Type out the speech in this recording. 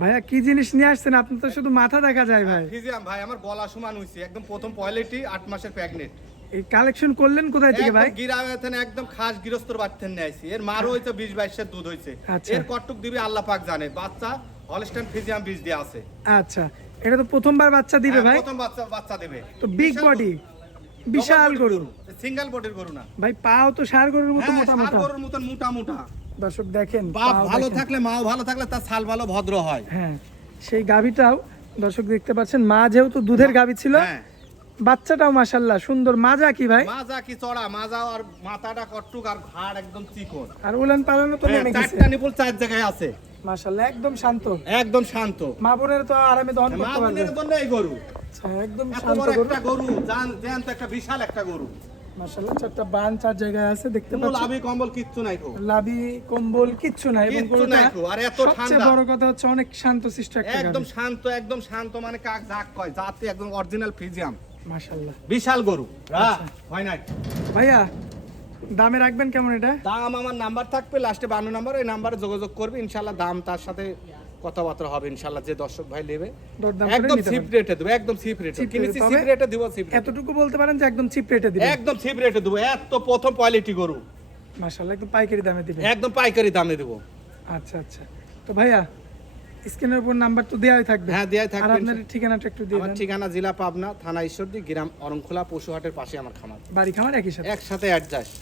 ভাইয়া কি জিনিস নিয়ে আসছেন? আপনি তো শুধু মাথা দেখা যায় ভাই। ফিজিয়াম ভাই আমার গলা সমান হইছে একদম প্রথম পয়লেটি 8 মাসের প্রেগনেন্ট। এই কালেকশন করলেন কোথায় থেকে ভাই? একদম গিরামে থেকে একদম খাস গৃহস্থর বাচ্চা নিয়ে আইছি। এর মারও হইছে 20-22 এর দুধ হইছে। আচ্ছা। এর কটটুক দিবে আল্লাহ পাক জানে। বাচ্চা হলস্টাইন ফিজিয়াম বীজ দিয়ে আছে। আচ্ছা, এটা তো প্রথমবার বাচ্চা দিবে ভাই। প্রথম বাচ্চা দেবে। তো বিগ বডি, বিশাল গরু। সিঙ্গেল বডির গরু না ভাই পাও তো ষাঁড় গরুর মতো মোটা ষাঁড় মোটা। গরুর মতন মোটা মোটা। দর্শক দেখেন, বাপ পাও ভালো দেখেন। থাকলে মাও ভালো থাকলে তার ছাল ভালো ভদ্র হয়। হ্যাঁ, সেই গাভীটাও দর্শক দেখতে পাচ্ছেন, মা যেহেতু দুধের গাভী ছিল, হ্যাঁ বাচ্চাটাও মাশাআল্লাহ সুন্দর। মাজা কি ভাই? মাজা কি চড়া, মাজা আর মাথাটা কটটুক আর ঘাড় একদম চিকন। আর উলান পালানো তো নেমে গেছে। চারটা নিপুল চার জায়গায় আছে। মাশাআল্লাহ একদম শান্ত। একদম শান্ত। মা বোনের তো আরামে দহন করতে পারবে। মাদের জন্য এই গরু। আচ্ছা, একদম এত শান্ত বড় গরু। একটা গরু, জান তো একটা বিশাল একটা গরু। মাশাআল্লাহ চারটা বান চার জায়গায় আছে দেখতে কোনো পাচ্ছেন। লাভি কম্বল কিচ্ছু নাই গো। লাভি কম্বল কিচ্ছু নাই, এবং কিচ্ছু নাই গো, আর এত সবচেয়ে ঠান্ডা। বড় কথা হচ্ছে অনেক শান্ত শিষ্ট একটা একদম গাভী। একদম শান্ত মানে কাক জাক কয়, জাতে একদম অরিজিনাল ফিজিয়াম। মাশাআল্লাহ বিশাল গরু। হয় নাই। ভাইয়া দামে রাখবেন কেমন এটা? দাম আমার নাম্বার থাকবে লাস্টে 52 নাম্বার, এই নাম্বারে যোগাযোগ করবে ইনশাআল্লাহ। দাম তার সাথে কথাবার্তা হবে ইনশাআল্লাহ, যে দর্শক ভাই নেবে দরদাম করে একদম নিতে চিপ পারবেন। রেটে দেব, একদম চিপ রেটে Cheap কিনেছি, rate, চিপ তবে রেটে দেব, চিপ রেটে এতটুকু বলতে পারেন যে একদম চিপ রেটে দিবেন। একদম চিপ রেটে দেব। এত প্রথম কোয়ালিটি গরু মাশাআল্লাহ একদম পাইকারি দামে দিবেন। একদম পাইকারি দামে দেব। আচ্ছা আচ্ছা, তো ভাইয়া স্ক্রিনের উপর নাম্বার তো দেওয়াই থাকবে। হ্যাঁ দেয়াই আর থাকবে। আপনার ঠিকানাটা একটু দিয়ে আমার দেন। ঠিকানা জেলা পাবনা, থানা ঈশ্বরদী, গ্রাম অরংখোলা, পশুহাটের পাশে আমার খামার। বাড়ি খামার একই সাথে। একসাথে অ্যাডজাস্ট।